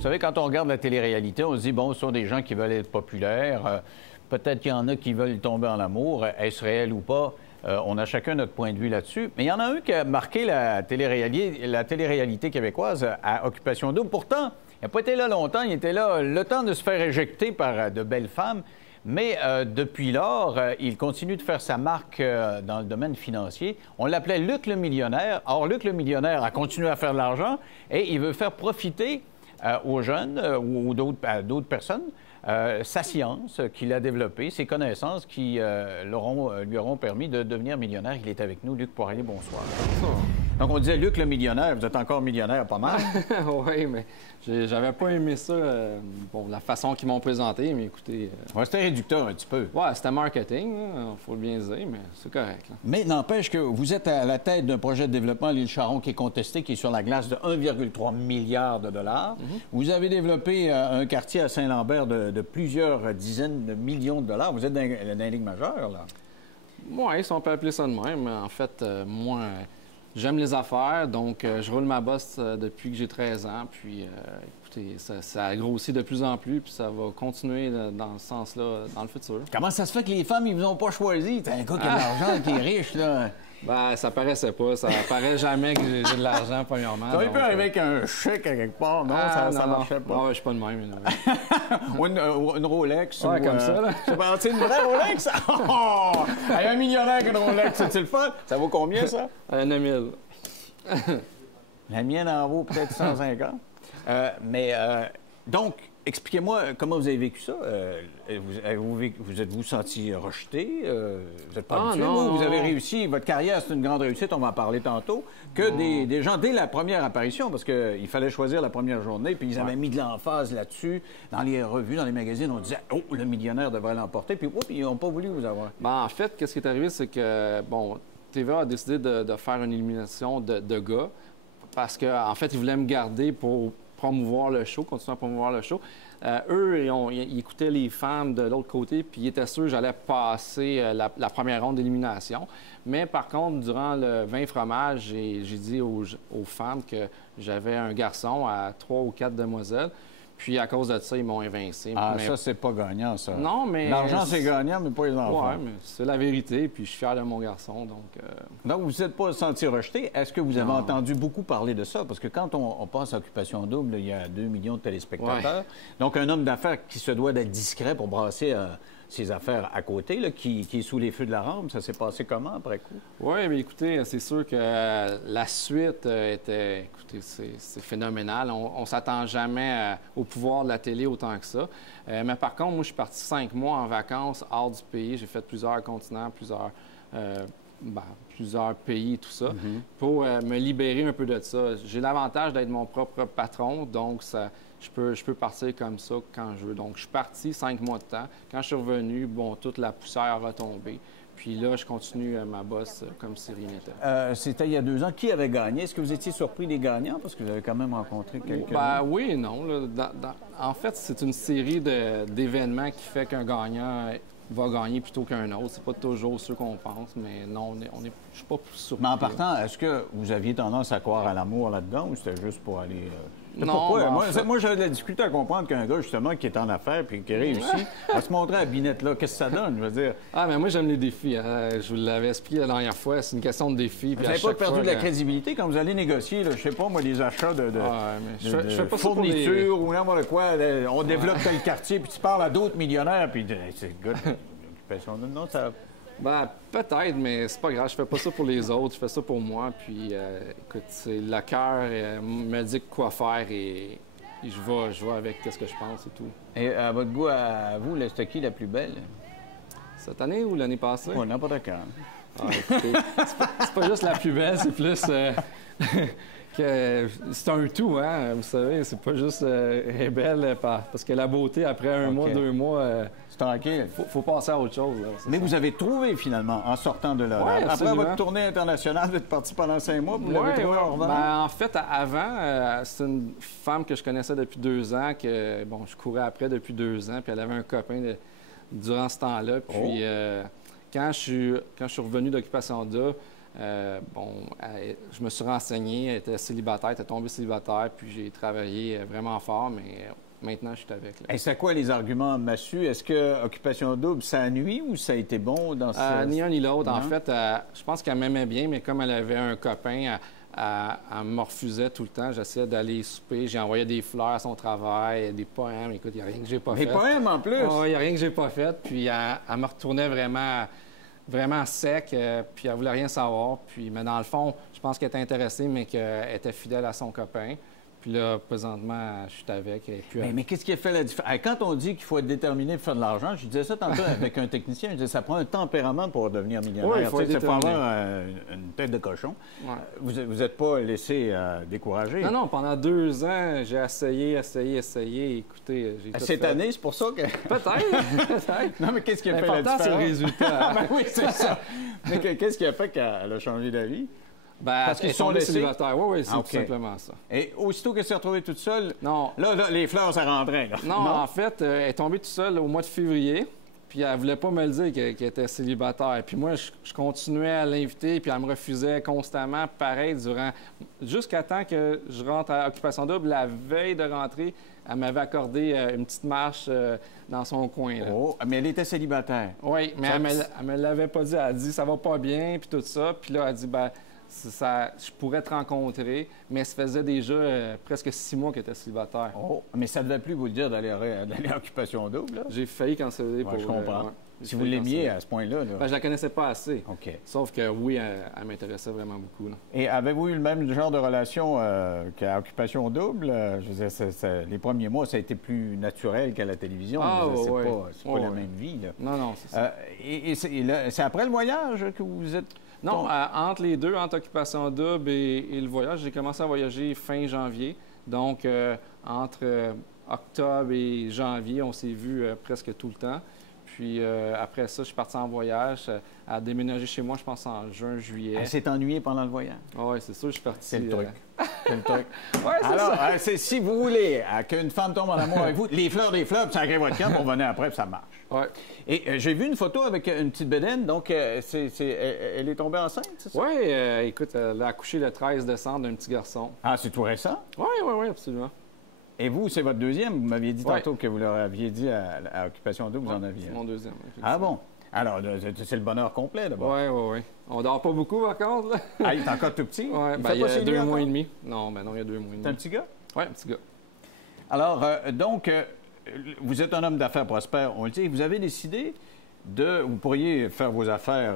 Vous savez, quand on regarde la télé-réalité, on se dit, bon, ce sont des gens qui veulent être populaires. Peut-être qu'il y en a qui veulent tomber en amour. Est-ce réel ou pas? On a chacun notre point de vue là-dessus. Mais il y en a un qui a marqué la télé-réalité québécoise à Occupation Double. Pourtant, il n'a pas été là longtemps. Il était là le temps de se faire éjecter par de belles femmes. Mais depuis lors, il continue de faire sa marque dans le domaine financier. On l'appelait Luc le millionnaire. Or, Luc le millionnaire a continué à faire de l'argent et il veut faire profiter aux jeunes ou d'autres personnes sa science qu'il a développée, ses connaissances qui lui auront permis de devenir millionnaire. Il est avec nous. Luc Poirier, bonsoir. Donc, on disait Luc le millionnaire. Vous êtes encore millionnaire, pas mal. Oui, mais j'avais pas aimé ça, bon, la façon qu'ils m'ont présenté, mais écoutez... Ouais, c'était réducteur un petit peu. Oui, c'était marketing, il faut bien dire, mais c'est correct. Là. Mais n'empêche que vous êtes à la tête d'un projet de développement à l'île Charon qui est contesté, qui est sur la glace de 1,3 milliard de dollars. Vous avez développé un quartier à Saint-Lambert de plusieurs dizaines de millions de dollars. Vous êtes dans la ligue majeure, là. Oui, si on peut appeler ça de même. En fait, moi... J'aime les affaires, donc je roule ma bosse depuis que j'ai 13 ans. Puis, écoutez, ça a grossi de plus en plus, puis ça va continuer dans ce sens-là dans le futur. Comment ça se fait que les femmes, ils vous ont pas choisi? T'as un gars qui a de l'argent, qui est riche, là. Ben, ça paraissait pas. Ça paraît jamais que j'ai de l'argent, premièrement. Ça aurait pu arriver avec un chèque à quelque part. Non, ça marchait pas. Non, je suis pas de même. Ou une Rolex. Ouais, comme ça, là. C'est une vraie Rolex? Oh! Hey, un millionnaire avec une Rolex, c'est le fun? Ça vaut combien, ça? 9 000. La mienne en vaut peut-être 150. Donc, expliquez-moi comment vous avez vécu ça. Vous êtes-vous senti rejeté? Vous n'êtes pas habitué? Non. Vous avez réussi. Votre carrière, c'est une grande réussite. On va en parler tantôt. Que des gens, dès la première apparition, parce qu'il fallait choisir la première journée, puis ils avaient mis de l'emphase là-dessus. Dans les revues, dans les magazines, on disait « Oh, le millionnaire devrait l'emporter. » Puis ils n'ont pas voulu vous avoir. Ben, en fait, qu'est-ce qui est arrivé, c'est que, bon, TVA a décidé de faire une élimination de gars parce qu'en fait, ils voulaient me garder pour promouvoir le show, continuer à promouvoir le show. Eux, ils écoutaient les femmes de l'autre côté, puis ils étaient sûrs que j'allais passer la première ronde d'élimination. Mais par contre, durant le 20 fromages, j'ai dit aux femmes que j'avais un garçon à 3 ou 4 demoiselles. Puis, à cause de ça, ils m'ont évincé. Ah, ça, c'est pas gagnant, ça. Non, mais... L'argent, c'est gagnant, mais pas les enfants. Oui, mais c'est la vérité, puis je suis fier de mon garçon, donc... Donc, vous n'êtes pas senti rejeté. Est-ce que vous avez entendu beaucoup parler de ça? Parce que quand on passe à Occupation Double, il y a 2 millions de téléspectateurs. Ouais. Donc, un homme d'affaires qui se doit d'être discret pour brasser ses affaires à côté, là, qui est sous les feux de la rampe, ça s'est passé comment, après coup? Oui, mais écoutez, c'est sûr que la suite était... Écoutez, c'est phénoménal. On ne s'attend jamais au pouvoir de la télé autant que ça. Mais par contre, moi, je suis parti 5 mois en vacances hors du pays. J'ai fait plusieurs continents, plusieurs pays, tout ça, pour me libérer un peu de ça. J'ai l'avantage d'être mon propre patron, donc je peux partir comme ça quand je veux. Donc, je suis parti 5 mois de temps. Quand je suis revenu, bon, toute la poussière a retombé. Puis là, je continue ma bosse comme si rien n'était. C'était il y a 2 ans. Qui avait gagné? Est-ce que vous étiez surpris des gagnants? Parce que vous avez quand même rencontré quelqu'un. Ben, oui et non. Là. En fait, c'est une série d'événements qui fait qu'un gagnant va gagner plutôt qu'un autre. C'est pas toujours ce qu'on pense, mais non, je suis pas plus surpris. Mais en partant, est-ce que vous aviez tendance à croire à l'amour là-dedans ou c'était juste pour aller... Non, pourquoi? Moi, j'avais de la difficulté à comprendre qu'un gars, justement, qui est en affaires puis qui réussit, à se montrer à Binette, là, qu'est-ce que ça donne, je veux dire? Ah, mais moi, j'aime les défis. Hein. Je vous l'avais expliqué la dernière fois, c'est une question de défi. Vous n'avez pas perdu de la crédibilité quand vous allez négocier, là, je sais pas, moi, des achats de je fais pas fournitures ou n'importe quoi. On développe tel quartier, puis tu parles à d'autres millionnaires, puis c'est le gars de... Non, ça... Ben, peut-être, mais c'est pas grave. Je fais pas ça pour les autres, je fais ça pour moi. Puis, écoute, le cœur me dit quoi faire et je vais avec ce que je pense et tout. Et à votre goût, à vous, c'était qui la plus belle? Cette année ou l'année passée? Oui, n'importe quand. Ah, écoutez, c'est pas juste la plus belle, c'est plus... c'est un tout, hein? Vous savez, c'est pas juste elle est belle parce que la beauté, après un mois, 2 mois... c'est tranquille. Faut passer à autre chose. Là, mais ça. Vous avez trouvé, finalement, en sortant de là. Ouais, après votre tournée internationale, vous êtes parti pendant 5 mois, vous l'avez trouvé en revanche? Ben, en fait, avant, c'est une femme que je connaissais depuis 2 ans, que, bon, je courais après depuis 2 ans, puis elle avait un copain durant ce temps-là. Puis, quand je suis revenu d'Occupation Double, Je me suis renseigné, elle était célibataire, elle était tombée célibataire, puis j'ai travaillé vraiment fort, mais maintenant, je suis avec. Là. Et c'est quoi les arguments massus? Est-ce que Occupation double, ça nuit ou ça a été bon dans ce... Ni un ni l'autre. En Non? fait, je pense qu'elle m'aimait bien, mais comme elle avait un copain, elle me refusait tout le temps. J'essayais d'aller souper. J'ai envoyé des fleurs à son travail, des poèmes. Écoute, il n'y a rien que j'ai pas fait. Des poèmes en plus? Il n'y a rien que j'ai pas fait. Puis elle me retournait vraiment sec, puis elle voulait rien savoir. Mais dans le fond, je pense qu'elle était intéressée, mais qu'elle était fidèle à son copain. Puis là, présentement, je suis avec. Et puis, mais qu'est-ce qui a fait la différence? Quand on dit qu'il faut être déterminé pour faire de l'argent, je disais ça tantôt avec un technicien, je disais ça prend un tempérament pour devenir millionnaire. Oui, il faut être avoir déterminé. une tête de cochon. Ouais. Vous n'êtes pas laissé décourager. Non, pendant 2 ans, j'ai essayé. Écoutez, j'ai tout Cette fait. année, c'est pour ça que... Peut-être. Non, mais qu'est-ce qui a fait la L'important, différence? c'est le résultat. Ben oui, c'est ça. Mais qu'est-ce qui a fait qu'elle a changé d'avis? Parce qu'ils sont laissés célibataires. Oui, c'est OK. tout simplement ça. Et aussitôt qu'elle s'est retrouvée toute seule, Non. là, les fleurs, ça rentrait. Là. Non, en fait, elle est tombée toute seule au mois de février. Puis elle voulait pas me le dire qu'elle était célibataire. Puis moi, je continuais à l'inviter, puis elle me refusait constamment, pareil, jusqu'à temps que je rentre à Occupation double. La veille de rentrer, elle m'avait accordé une petite marche dans son coin. Là. Oh, mais elle était célibataire. Oui, mais elle me l'avait pas dit. Elle a dit, ça va pas bien, puis tout ça. Puis là, elle a dit, je pourrais te rencontrer, mais ça faisait déjà presque 6 mois qu'elle était célibataire. Oh, mais ça ne devait plus vous le dire d'aller à Occupation double. Là. J'ai failli canceller Ouais, je comprends. J'ai Si vous failli l'aimiez canceller. à ce point-là. Là. Je la connaissais pas assez. OK. Sauf que oui, elle m'intéressait vraiment beaucoup. Là. Et avez-vous eu le même genre de relation qu'à Occupation double? Je veux dire, les premiers mois, ça a été plus naturel qu'à la télévision. C'est pas la même vie. Là. Non, c'est ça. C'est après le voyage que vous êtes... Non, entre les deux, entre Occupation double et le voyage, j'ai commencé à voyager fin janvier. Donc, entre octobre et janvier, on s'est vu presque tout le temps. Puis après ça, je suis parti en voyage, à déménager chez moi, je pense, en juin, juillet. Elle s'est ennuyée pendant le voyage. Oui, c'est sûr, je suis parti. C'est le truc. C'est le truc. Oui, c'est Alors, ça. si vous voulez qu'une femme tombe en amour avec vous, les fleurs, puis sacrez votre camp, on venait après, puis ça marche. Ouais. Et j'ai vu une photo avec une petite bédaine, donc elle est tombée enceinte, c'est ça? Oui, écoute, elle a accouché le 13 décembre d'un petit garçon. Ah, c'est tout récent? Oui, absolument. Et vous, c'est votre deuxième? Vous m'aviez dit Ouais. tantôt que vous leur aviez dit à Occupation double, vous en aviez. C'est mon deuxième. Ah bon? Alors, c'est le bonheur complet, d'abord. Oui. On dort pas beaucoup, par contre. Là. Ah, il est encore tout petit? Oui, Il il fait y pas a ses 2 nuits mois encore? et demi. Non, il y a 2 mois et demi. C'est un petit gars? Oui, un petit gars. Alors, vous êtes un homme d'affaires prospère, on le dit. Vous avez décidé vous pourriez faire vos affaires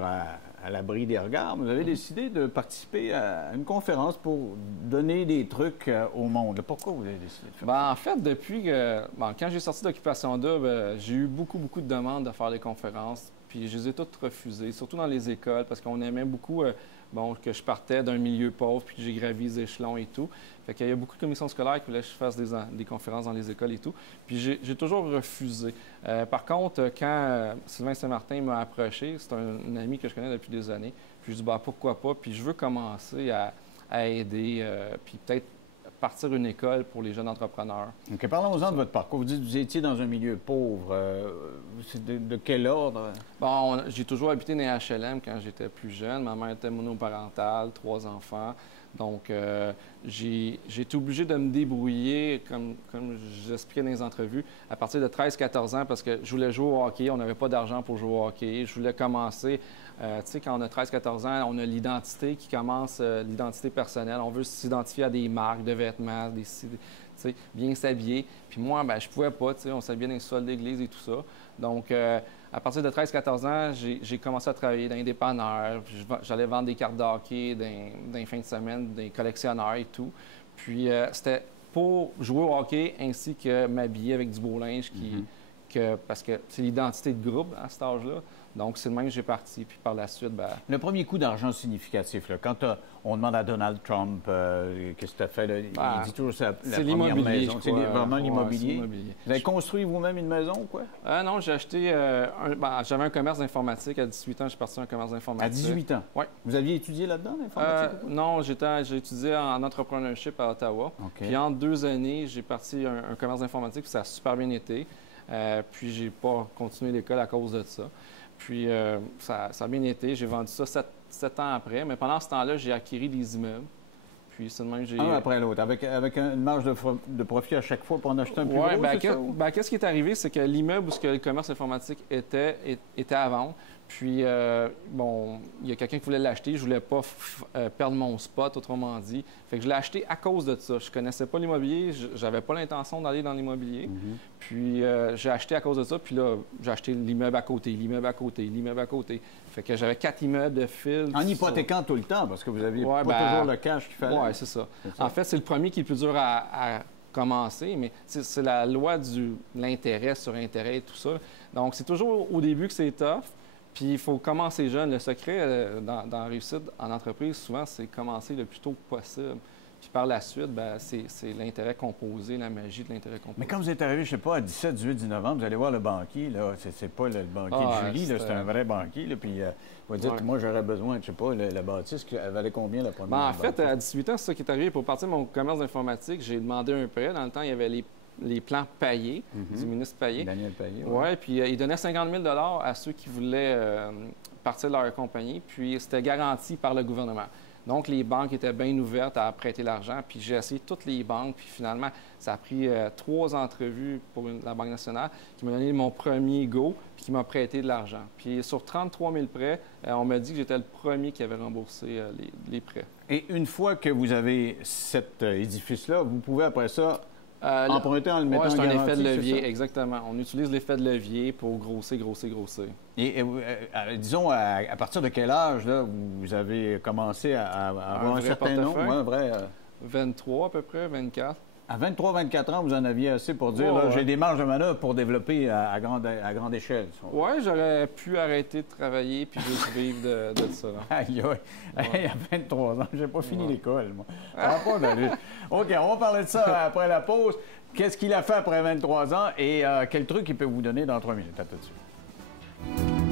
à l'abri des regards, mais vous avez décidé de participer à une conférence pour donner des trucs au monde. Pourquoi vous avez décidé de faire ça? En fait, depuis que... quand j'ai sorti d'Occupation double, j'ai eu beaucoup de demandes de faire des conférences. Puis je les ai toutes refusées, surtout dans les écoles, parce qu'on aimait beaucoup que je partais d'un milieu pauvre, puis que j'ai gravi les échelons et tout. Fait qu'il y a beaucoup de commissions scolaires qui voulaient que je fasse des conférences dans les écoles et tout. Puis j'ai toujours refusé. Par contre, quand Sylvain Saint-Martin m'a approché, c'est un ami que je connais depuis des années, puis je dis pourquoi pas, puis je veux commencer à aider, puis peut-être partir une école pour les jeunes entrepreneurs. OK, parlons-en de votre parcours. Vous dites que vous étiez dans un milieu pauvre. C'est de quel ordre? J'ai toujours habité dans les HLM quand j'étais plus jeune. Ma mère était monoparentale, 3 enfants. Donc, j'ai été obligé de me débrouiller, comme j'expliquais dans les entrevues, à partir de 13-14 ans, parce que je voulais jouer au hockey. On n'avait pas d'argent pour jouer au hockey. Je voulais commencer. Tu sais, quand on a 13-14 ans, on a l'identité qui commence, l'identité personnelle. On veut s'identifier à des marques de vêtements, bien s'habiller. Puis moi, je pouvais pas. On s'habillait dans les sols d'église et tout ça. Donc, à partir de 13-14 ans, j'ai commencé à travailler dans les dépanneurs. J'allais vendre des cartes de hockey dans les fins de semaine, des collectionneurs et tout. Puis, c'était pour jouer au hockey ainsi que m'habiller avec du beau linge parce que c'est l'identité de groupe à cet âge-là. Donc, c'est le même que j'ai parti. Puis par la suite, Le premier coup d'argent significatif, là, quand on demande à Donald Trump qu'est-ce que tu as fait, là, il dit toujours la première maison. C'est vraiment l'immobilier. Vous avez construit vous-même une maison ou quoi? Non, j'ai acheté... j'avais un commerce d'informatique. À 18 ans, je suis parti un commerce d'informatique. À 18 ans? Oui. Vous aviez étudié là-dedans, l'informatique? Non, j'ai étudié en entrepreneurship à Ottawa. Okay. Puis en 2 années, j'ai parti un commerce d'informatique, puis ça a super bien été. Puis j'ai pas continué l'école à cause de ça. Puis ça a bien été. J'ai vendu ça 7 ans après. Mais pendant ce temps-là, j'ai acquis des immeubles. Puis c'est de même que j'ai... Un après l'autre, avec une marge de profit à chaque fois pour en acheter un plus gros, qu'est-ce qui est arrivé, c'est que l'immeuble où le commerce informatique était à vendre. Puis, bon, il y a quelqu'un qui voulait l'acheter. Je voulais pas perdre mon spot, autrement dit. Fait que je l'ai acheté à cause de ça. Je connaissais pas l'immobilier. J'avais pas l'intention d'aller dans l'immobilier. Puis, j'ai acheté à cause de ça. Puis là, j'ai acheté l'immeuble à côté, l'immeuble à côté, l'immeuble à côté. Fait que j'avais 4 immeubles de fil. En hypothéquant tout le temps, parce que vous aviez pas toujours le cash qu'il fallait. Oui, c'est ça. En fait, c'est le premier qui est le plus dur à commencer, mais c'est la loi de l'intérêt sur intérêt et tout ça. Donc, c'est toujours au début que c'est tough. Puis, il faut commencer jeune. Le secret dans la réussite en entreprise, souvent, c'est commencer le plus tôt possible. Puis, par la suite, c'est l'intérêt composé, la magie de l'intérêt composé. Mais quand vous êtes arrivé, je sais pas, à 17, 18, 19 ans, vous allez voir le banquier, là. C'est pas le banquier de Julie, là. C'est un vrai banquier, là. Puis, il va dire que moi, j'aurais besoin, je sais pas, la bâtisse, elle valait combien la première? En fait, à 18 ans, c'est ça qui est arrivé. Pour partir de mon commerce d'informatique, j'ai demandé un prêt. Dans le temps, il y avait les plans Payé, du ministre Payé. Daniel Payé. Oui, puis il donnait 50 000 à ceux qui voulaient partir de leur compagnie, puis c'était garanti par le gouvernement. Donc, les banques étaient bien ouvertes à prêter l'argent, puis j'ai essayé toutes les banques, puis finalement, ça a pris 3 entrevues pour la Banque nationale qui m'a donné mon premier go, puis qui m'a prêté de l'argent. Puis sur 33 000 prêts, on m'a dit que j'étais le premier qui avait remboursé les prêts. Et une fois que vous avez cet édifice-là, vous pouvez après ça emprunter en le mettant en garantie. C'est un effet de levier, exactement. On utilise l'effet de levier pour grossir. Et disons, à partir de quel âge là, vous avez commencé à avoir un certain nombre? Un vrai... 23 à peu près, 24. À 23-24 ans, vous en aviez assez pour dire, j'ai des marges de manœuvre pour développer à grande échelle. Oui, j'aurais pu arrêter de travailler puis juste vivre de ça. Aïe, aïe, à 23 ans, j'ai pas fini l'école, moi. Ça va pas d'aller. OK, on va parler de ça après la pause. Qu'est-ce qu'il a fait après 23 ans et quel truc il peut vous donner dans 3 minutes? À tout de suite.